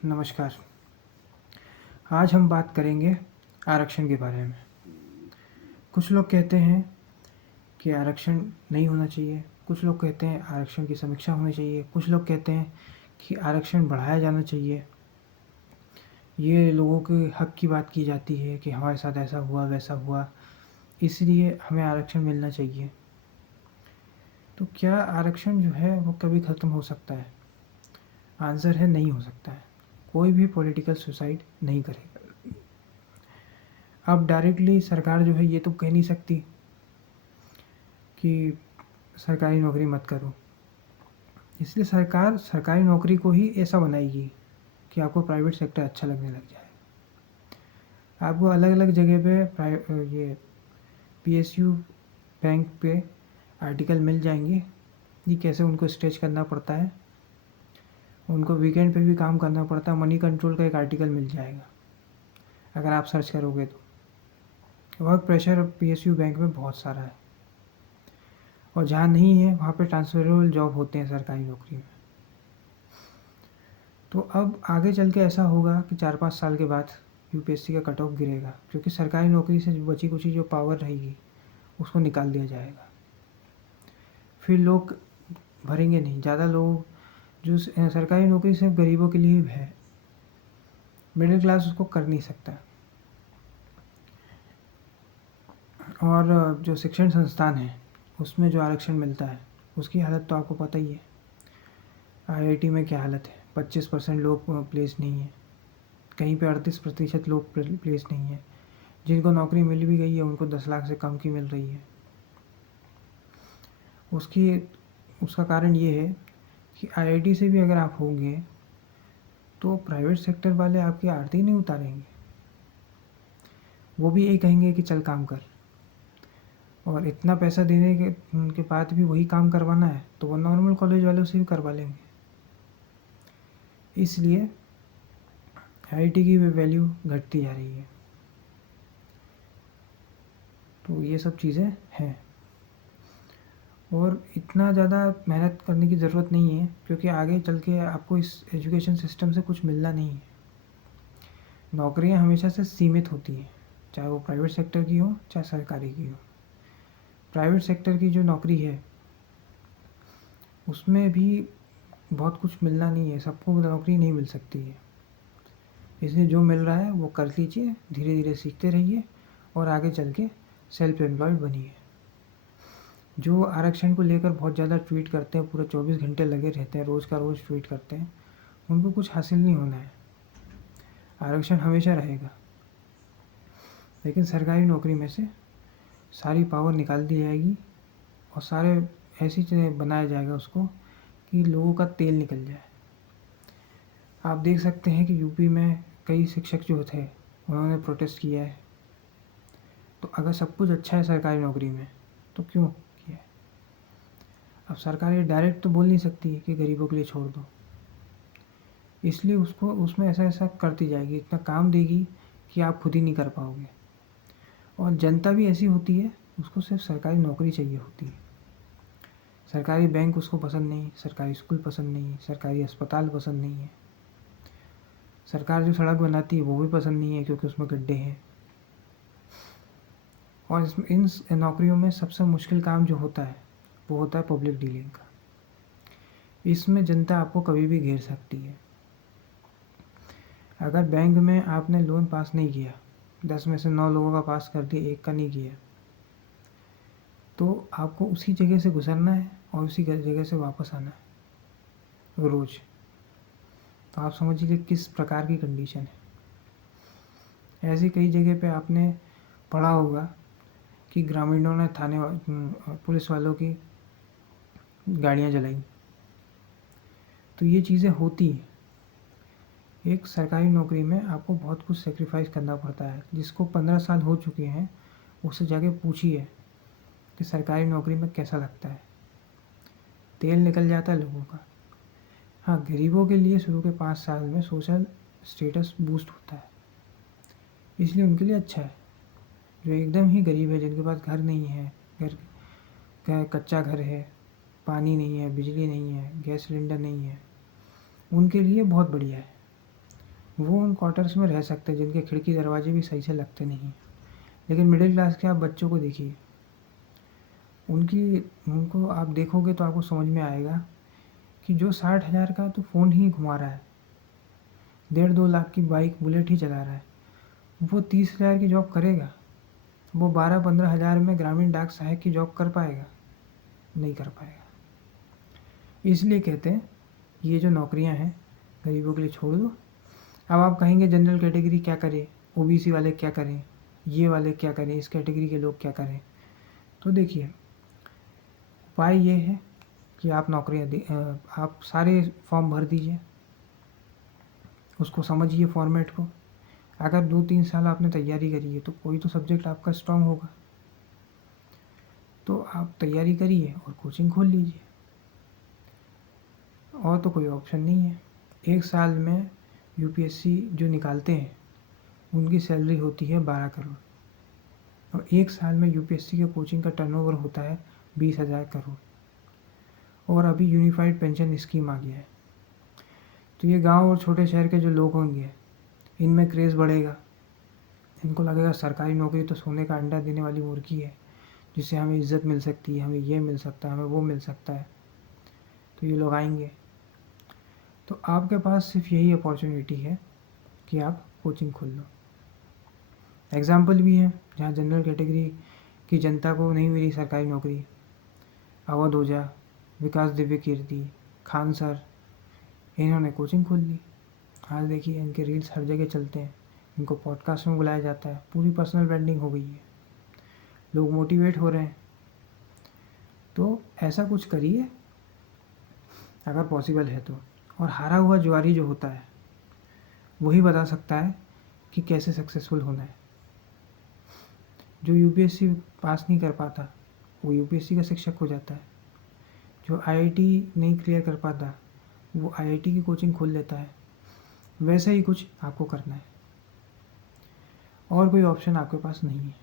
नमस्कार। आज हम बात करेंगे आरक्षण के बारे में। कुछ लोग कहते हैं कि आरक्षण नहीं होना चाहिए, कुछ लोग कहते हैं आरक्षण की समीक्षा होनी चाहिए, कुछ लोग कहते हैं कि आरक्षण बढ़ाया जाना चाहिए। ये लोगों के हक की बात की जाती है कि हमारे साथ ऐसा हुआ, वैसा हुआ, इसलिए हमें आरक्षण मिलना चाहिए। तो क्या आरक्षण जो है वो कभी ख़त्म हो सकता है? आंसर है नहीं हो सकता है। कोई भी पॉलिटिकल सुसाइड नहीं करेगा। अब डायरेक्टली सरकार जो है ये तो कह नहीं सकती कि सरकारी नौकरी मत करो। इसलिए सरकार सरकारी नौकरी को ही ऐसा बनाएगी कि आपको प्राइवेट सेक्टर अच्छा लगने लग जाए। आपको अलग अलग जगह पे ये PSU बैंक पे आर्टिकल मिल जाएंगे कि कैसे उनको स्ट्रेच करना पड़ता है, उनको वीकेंड पे भी काम करना पड़ता है। मनी कंट्रोल का एक आर्टिकल मिल जाएगा अगर आप सर्च करोगे तो। वर्क प्रेशर PSU बैंक में बहुत सारा है, और जहाँ नहीं है वहाँ पे ट्रांसफरेबल जॉब होते हैं सरकारी नौकरी में। तो अब आगे चल के ऐसा होगा कि 4-5 साल के बाद UPSC का कट ऑफ गिरेगा, क्योंकि सरकारी नौकरी से बची कुची जो पावर रहेगी उसको निकाल दिया जाएगा। फिर लोग भरेंगे नहीं। ज़्यादा लोग जो सरकारी नौकरी सिर्फ गरीबों के लिए है, मिडिल क्लास उसको कर नहीं सकता। और जो शिक्षण संस्थान है उसमें जो आरक्षण मिलता है उसकी हालत तो आपको पता ही है। IIT में क्या हालत है, 25% लोग प्लेस नहीं है, कहीं पे 38% लोग प्लेस नहीं है। जिनको नौकरी मिल भी गई है उनको 10 लाख से कम की मिल रही है। उसका कारण ये है कि IIT से भी अगर आप होंगे तो प्राइवेट सेक्टर वाले आपकी आरती नहीं उतारेंगे। वो भी यही कहेंगे कि चल काम कर, और इतना पैसा देने के बाद भी वही काम करवाना है तो वो नॉर्मल कॉलेज वालों से भी करवा लेंगे। इसलिए IIT की वैल्यू घटती जा रही है। तो ये सब चीज़ें हैं, और इतना ज़्यादा मेहनत करने की ज़रूरत नहीं है, क्योंकि आगे चल के आपको इस एजुकेशन सिस्टम से कुछ मिलना नहीं है। नौकरियां हमेशा से सीमित होती हैं, चाहे वो प्राइवेट सेक्टर की हो चाहे सरकारी की हो। प्राइवेट सेक्टर की जो नौकरी है उसमें भी बहुत कुछ मिलना नहीं है, सबको नौकरी नहीं मिल सकती है। इसलिए जो मिल रहा है वो कर लीजिए, धीरे धीरे सीखते रहिए और आगे चल के सेल्फ एम्प्लॉयड बनिए। जो आरक्षण को लेकर बहुत ज़्यादा ट्वीट करते हैं, पूरे 24 घंटे लगे रहते हैं, रोज़ का रोज़ ट्वीट करते हैं, उनको कुछ हासिल नहीं होना है। आरक्षण हमेशा रहेगा, लेकिन सरकारी नौकरी में से सारी पावर निकाल दी जाएगी और सारे ऐसी चीज़ें बनाया जाएगा उसको कि लोगों का तेल निकल जाए। आप देख सकते हैं कि यूपी में कई शिक्षक जो थे उन्होंने प्रोटेस्ट किया है। तो अगर सब कुछ अच्छा है सरकारी नौकरी में तो क्यों किया है? अब सरकार ये डायरेक्ट तो बोल नहीं सकती कि गरीबों के लिए छोड़ दो, इसलिए उसको उसमें ऐसा ऐसा करती जाएगी, इतना काम देगी कि आप खुद ही नहीं कर पाओगे। और जनता भी ऐसी होती है, उसको सिर्फ सरकारी नौकरी चाहिए होती है। सरकारी बैंक उसको पसंद नहीं, सरकारी स्कूल पसंद नहीं, सरकारी अस्पताल पसंद नहीं है, सरकार जो सड़क बनाती है वो भी पसंद नहीं है क्योंकि उसमें गड्ढे हैं। और इन नौकरियों में सबसे मुश्किल काम जो होता है वो होता है पब्लिक डीलिंग का। इसमें जनता आपको कभी भी घेर सकती है। अगर बैंक में आपने लोन पास नहीं किया, 10 में से 9 लोगों का पास कर दिया, एक का नहीं किया, तो आपको उसी जगह से गुजरना है और उसी जगह से वापस आना है रोज़। तो आप समझिए किस प्रकार की कंडीशन है। ऐसी कई जगह पे आपने पढ़ा होगा कि ग्रामीणों ने पुलिस वालों की गाड़ियाँ जलाई। तो ये चीज़ें होती हैं। एक सरकारी नौकरी में आपको बहुत कुछ सेक्रीफाइस करना पड़ता है। जिसको 15 साल हो चुके हैं उससे जाके पूछिए कि सरकारी नौकरी में कैसा लगता है। तेल निकल जाता है लोगों का। हाँ, गरीबों के लिए शुरू के 5 साल में सोशल स्टेटस बूस्ट होता है, इसलिए उनके लिए अच्छा है। जो एकदम ही गरीब है, जिनके पास घर नहीं है, कच्चा घर है, पानी नहीं है, बिजली नहीं है, गैस सिलेंडर नहीं है, उनके लिए बहुत बढ़िया है। वो उन क्वार्टर्स में रह सकते हैं जिनके खिड़की दरवाजे भी सही से लगते नहीं हैं। लेकिन मिडिल क्लास के आप बच्चों को देखिए, उनको आप देखोगे तो आपको समझ में आएगा कि जो 60,000 का तो फ़ोन ही घुमा रहा है, 1.5-2 लाख की बाइक बुलेट ही चला रहा है, वो 30,000 की जॉब करेगा? वो 12-15 हज़ार में ग्रामीण डाक सहायक की जॉब कर पाएगा? नहीं कर पाएगा। इसलिए कहते हैं ये जो नौकरियां हैं गरीबों के लिए छोड़ दो। अब आप कहेंगे जनरल कैटेगरी क्या करे, ओबीसी वाले क्या करें, ये वाले क्या करें, इस कैटेगरी के लोग क्या करें? तो देखिए, उपाय ये है कि आप आप सारे फॉर्म भर दीजिए, उसको समझिए फॉर्मेट को। अगर 2-3 साल आपने तैयारी करी है तो कोई तो सब्जेक्ट आपका स्ट्रांग होगा, तो आप तैयारी करिए और कोचिंग खोल लीजिए, और तो कोई ऑप्शन नहीं है। 1 साल में यूपीएससी जो निकालते हैं उनकी सैलरी होती है 12 करोड़, और 1 साल में यूपीएससी के कोचिंग का टर्नओवर होता है 20,000 करोड़। और अभी यूनिफाइड पेंशन स्कीम आ गया है, तो ये गांव और छोटे शहर के जो लोग होंगे इनमें क्रेज़ बढ़ेगा। इनको लगेगा सरकारी नौकरी तो सोने का अंडा देने वाली मुर्गी है, जिससे हमें इज़्ज़त मिल सकती है, हमें ये मिल सकता है, हमें वो मिल सकता है, तो ये लोग आएंगे। तो आपके पास सिर्फ यही अपॉर्चुनिटी है कि आप कोचिंग खोल लो। एग्ज़ाम्पल भी है जहाँ जनरल कैटेगरी की जनता को नहीं मिली सरकारी नौकरी। अवध ओझा, विकास दिव्य कीर्ति, खान सर, इन्होंने कोचिंग खोल ली। आज देखिए इनके रील्स हर जगह चलते हैं, इनको पॉडकास्ट में बुलाया जाता है, पूरी पर्सनल ब्रांडिंग हो गई है, लोग मोटिवेट हो रहे हैं। तो ऐसा कुछ करिए अगर पॉसिबल है तो। और हारा हुआ जुआरी जो होता है वही बता सकता है कि कैसे सक्सेसफुल होना है। जो यूपीएससी पास नहीं कर पाता वो यूपीएससी का शिक्षक हो जाता है, जो आईआईटी नहीं क्लियर कर पाता वो आईआईटी की कोचिंग खोल लेता है। वैसे ही कुछ आपको करना है, और कोई ऑप्शन आपके पास नहीं है।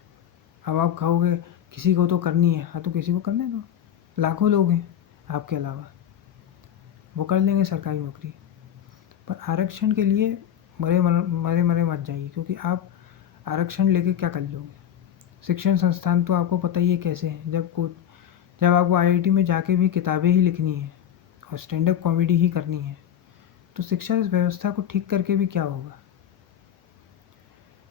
अब आप कहोगे किसी को तो करनी है, हाँ तो किसी को करने दो, लाखों लोग हैं आपके अलावा, वो कर लेंगे सरकारी नौकरी। पर आरक्षण के लिए मरे मत जाइए, क्योंकि आप आरक्षण लेके क्या कर लोगे? शिक्षण संस्थान तो आपको पता ही है कैसे हैं। जब आपको आईआईटी में जाके भी किताबें ही लिखनी है और स्टैंड अप कॉमेडी ही करनी है, तो शिक्षा व्यवस्था को ठीक करके भी क्या होगा?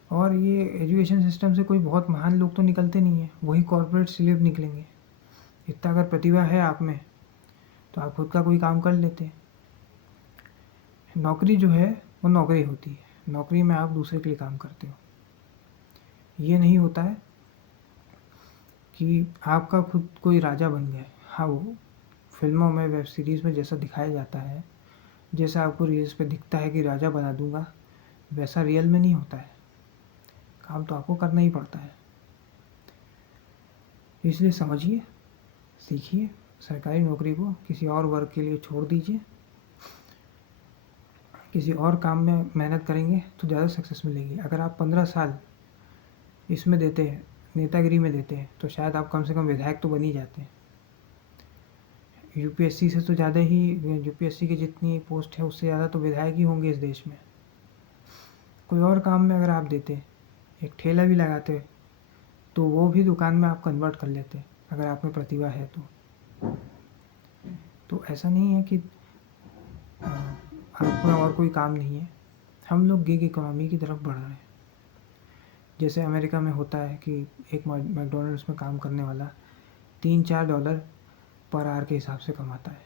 और ये एजुकेशन सिस्टम से कोई बहुत महान लोग तो निकलते नहीं हैं, वही कॉर्पोरेट सिलेब निकलेंगे। इतना अगर प्रतिभा है आप में तो आप खुद का कोई काम कर लेते। नौकरी जो है वो नौकरी होती है, नौकरी में आप दूसरे के लिए काम करते हो। ये नहीं होता है कि आपका खुद कोई राजा बन गया। हाँ, वो फिल्मों में, वेब सीरीज़ में जैसा दिखाया जाता है, जैसा आपको रील्स पे दिखता है कि राजा बना दूंगा, वैसा रियल में नहीं होता है। काम तो आपको करना ही पड़ता है। इसलिए समझिए, सीखिए, सरकारी नौकरी को किसी और वर्ग के लिए छोड़ दीजिए। किसी और काम में मेहनत करेंगे तो ज़्यादा सक्सेस मिलेगी। अगर आप 15 साल इसमें देते हैं, नेतागिरी में देते हैं, तो शायद आप कम से कम विधायक तो बन ही जाते हैं। यूपीएससी से तो ज़्यादा ही, यूपीएससी की जितनी पोस्ट है उससे ज़्यादा तो विधायक ही होंगे इस देश में। कोई और काम में अगर आप देते, एक ठेला भी लगाते, तो वो भी दुकान में आप कन्वर्ट कर लेते अगर आप में प्रतिभा है तो ऐसा नहीं है कि आप में और कोई काम नहीं है। हम लोग गिग इकोनॉमी की तरफ बढ़ रहे हैं। जैसे अमेरिका में होता है कि एक मैकडोनल्ड्स में काम करने वाला $3-4 पर आवर के हिसाब से कमाता है,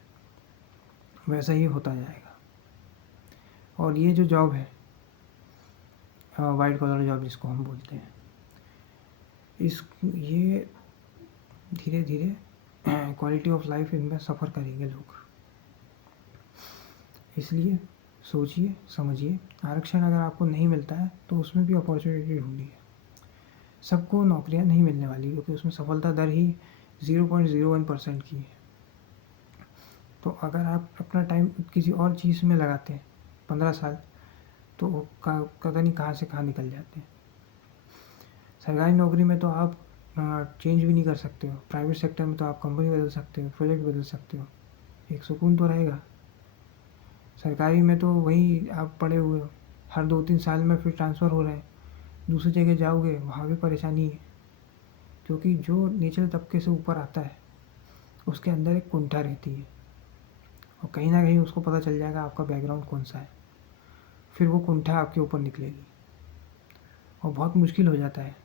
वैसा ही होता जाएगा। और ये जो जॉब है, वाइट कॉलर जॉब जिसको हम बोलते हैं, ये धीरे धीरे क्वालिटी ऑफ लाइफ इनमें सफ़र करेंगे लोग। इसलिए सोचिए, समझिए। आरक्षण अगर आपको नहीं मिलता है तो उसमें भी अपॉर्चुनिटी ढूंढिए। सबको नौकरियां नहीं मिलने वाली, क्योंकि उसमें सफलता दर ही 0.01% की है। तो अगर आप अपना टाइम किसी और चीज़ में लगाते हैं 15 साल, तो पता नहीं कहाँ से कहाँ निकल जाते हैं। सरकारी नौकरी में तो आप चेंज भी नहीं कर सकते हो, प्राइवेट सेक्टर में तो आप कंपनी बदल सकते हो, प्रोजेक्ट बदल सकते हो, एक सुकून तो रहेगा। सरकारी में तो वही आप पड़े हुए हो, हर 2-3 साल में फिर ट्रांसफ़र हो रहे हैं, दूसरी जगह जाओगे वहाँ भी परेशानी है, क्योंकि जो निचले तबके से ऊपर आता है उसके अंदर एक कुंठा रहती है और कहीं ना कहीं उसको पता चल जाएगा आपका बैकग्राउंड कौन सा है, फिर वो कुंठा आपके ऊपर निकलेगी और बहुत मुश्किल हो जाता है।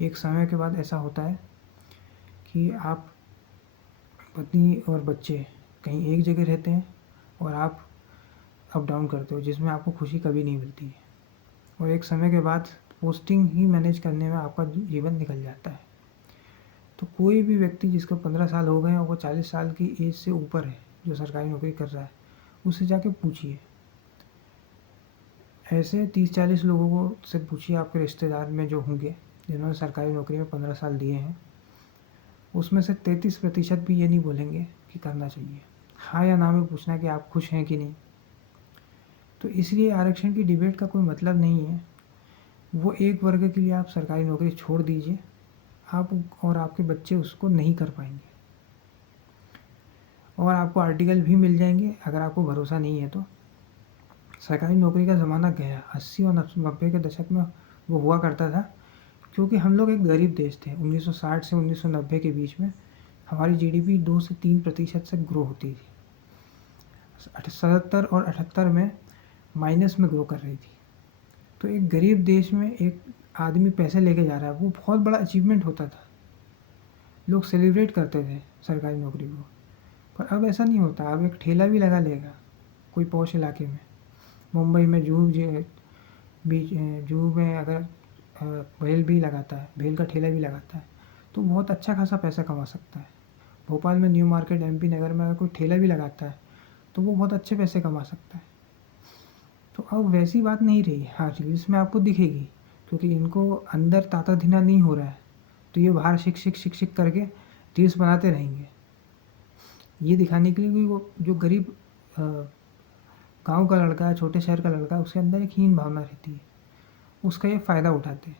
एक समय के बाद ऐसा होता है कि आप पत्नी और बच्चे कहीं एक जगह रहते हैं और आप अप डाउन करते हो, जिसमें आपको खुशी कभी नहीं मिलती है और एक समय के बाद पोस्टिंग ही मैनेज करने में आपका जीवन निकल जाता है। तो कोई भी व्यक्ति जिसको 15 साल हो गए हैं और वो 40 साल की एज से ऊपर है, जो सरकारी नौकरी कर रहा है, उससे जाके पूछिए। ऐसे 30-40 लोगों को से पूछिए आपके रिश्तेदार में जो होंगे जिन्होंने सरकारी नौकरी में 15 साल दिए हैं, उसमें से 33% भी ये नहीं बोलेंगे कि करना चाहिए। हाँ या ना में पूछना कि आप खुश हैं कि नहीं। तो इसलिए आरक्षण की डिबेट का कोई मतलब नहीं है। वो एक वर्ग के लिए आप सरकारी नौकरी छोड़ दीजिए, आप और आपके बच्चे उसको नहीं कर पाएंगे और आपको आर्टिकल भी मिल जाएंगे। अगर आपको भरोसा नहीं है तो सरकारी नौकरी का ज़माना गया। 80 और 90 के दशक में वो हुआ करता था, क्योंकि हम लोग एक गरीब देश थे। 1960 से 1990 के बीच में हमारी जीडीपी 2 से 3% से ग्रो होती थी। 77 और 78 में माइनस में ग्रो कर रही थी। तो एक गरीब देश में एक आदमी पैसे लेके जा रहा है, वो बहुत बड़ा अचीवमेंट होता था। लोग सेलिब्रेट करते थे सरकारी नौकरी को। पर अब ऐसा नहीं होता। अब एक ठेला भी लगा लेगा कोई पॉश इलाके में, मुंबई में जूहू में अगर भेल भी लगाता है, भेल का ठेला भी लगाता है, तो बहुत अच्छा खासा पैसा कमा सकता है। भोपाल में न्यू मार्केट, एमपी नगर में अगर कोई ठेला भी लगाता है तो वो बहुत अच्छे पैसे कमा सकता है। तो अब वैसी बात नहीं रही। हाँ, रील्स में आपको दिखेगी, क्योंकि इनको अंदर ताता धीना नहीं हो रहा है, तो ये बाहर शिक करके रील्स बनाते रहेंगे, ये दिखाने के लिए कि वो जो गरीब गांव का लड़का है, छोटे शहर का लड़का है, उसके अंदर एक हीन भावना रहती है, उसका ये फ़ायदा उठाते हैं।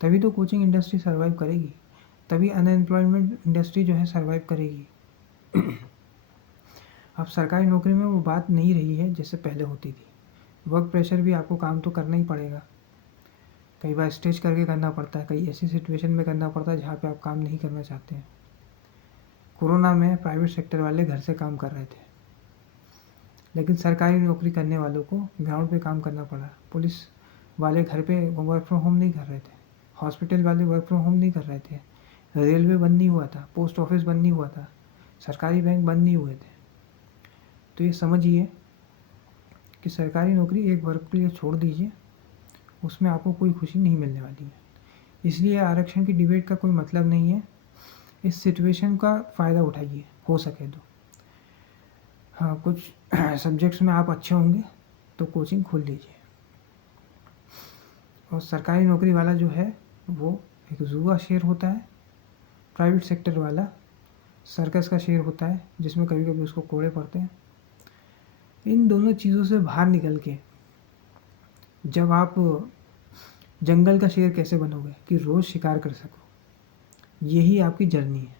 तभी तो कोचिंग इंडस्ट्री सर्वाइव करेगी, तभी अनएम्प्लॉयमेंट इंडस्ट्री जो है सर्वाइव करेगी। अब सरकारी नौकरी में वो बात नहीं रही है जैसे पहले होती थी। वर्क प्रेशर भी आपको काम तो करना ही पड़ेगा, कई बार स्टेज करके करना पड़ता है, कई ऐसी सिचुएशन में करना पड़ता है जहाँ पे आप काम नहीं करना चाहते हैं। कोरोना में प्राइवेट सेक्टर वाले घर से काम कर रहे थे, लेकिन सरकारी नौकरी करने वालों को ग्राउंड पे काम करना पड़ा। पुलिस वाले घर पे वर्क फ्रॉम होम नहीं कर रहे थे, हॉस्पिटल वाले वर्क फ्रॉम होम नहीं कर रहे थे, रेलवे बंद नहीं हुआ था, पोस्ट ऑफिस बंद नहीं हुआ था, सरकारी बैंक बंद नहीं हुए थे। तो ये समझिए कि सरकारी नौकरी एक वर्ग के लिए छोड़ दीजिए, उसमें आपको कोई खुशी नहीं मिलने वाली है। इसलिए आरक्षण की डिबेट का कोई मतलब नहीं है। इस सिचुएशन का फ़ायदा उठाइए हो सके तो। हाँ, कुछ सब्जेक्ट्स में आप अच्छे होंगे तो कोचिंग खोल लीजिए। और सरकारी नौकरी वाला जो है वो एक जुआ शेर होता है, प्राइवेट सेक्टर वाला सर्कस का शेर होता है, जिसमें कभी कभी उसको कोड़े पड़ते हैं। इन दोनों चीज़ों से बाहर निकल के जब आप जंगल का शेर कैसे बनोगे कि रोज़ शिकार कर सको, यही आपकी जर्नी है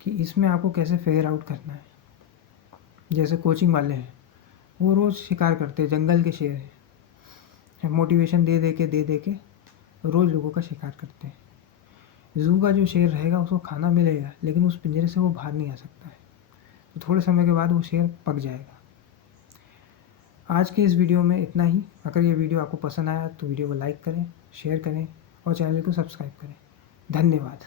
कि इसमें आपको कैसे फिगर आउट करना है। जैसे कोचिंग वाले हैं, वो रोज़ शिकार करते हैं, जंगल के शेर हैं, मोटिवेशन दे दे के रोज़ लोगों का शिकार करते हैं। ज़ू का जो शेर रहेगा उसको खाना मिलेगा, लेकिन उस पिंजरे से वो बाहर नहीं आ सकता है। तो थोड़े समय के बाद वो शेर पक जाएगा। आज के इस वीडियो में इतना ही। अगर ये वीडियो आपको पसंद आया तो वीडियो को लाइक करें, शेयर करें और चैनल को सब्सक्राइब करें। धन्यवाद।